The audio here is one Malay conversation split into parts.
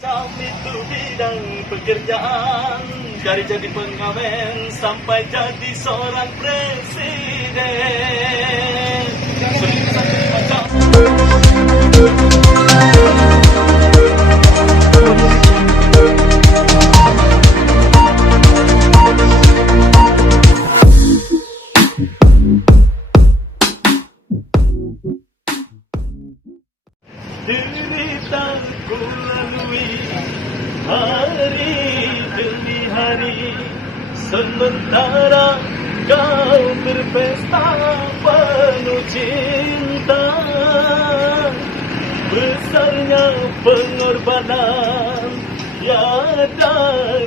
Macam itu bidang pekerjaan, dari jadi pengamen sampai jadi seorang presiden. Macam derita ku lalui hari demi hari, sementara kau berpesta penuh cinta. Besarnya pengorbanan tiada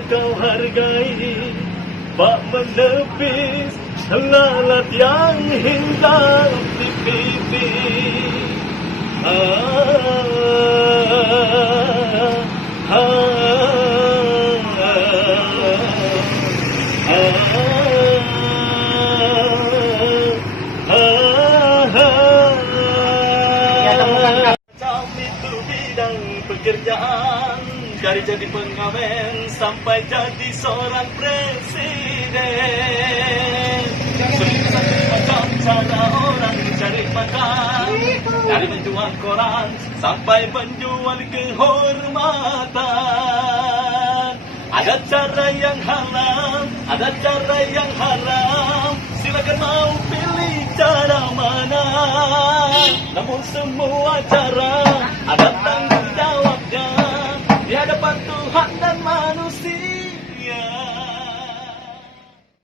kau hargai, bak menepis lalat yang hinggap di pipi. Macam itu bidang pekerjaan, dari jadi pengamen sampai jadi seorang presiden. Macam cara orang cari makan, dari menjual koran sampai menjual kehormatan. Ada cara yang halal, ada cara yang haram, silakan mau pilih cara mana. Namun semua cara ada tanggung jawabnya di hadapan Tuhan dan manusia.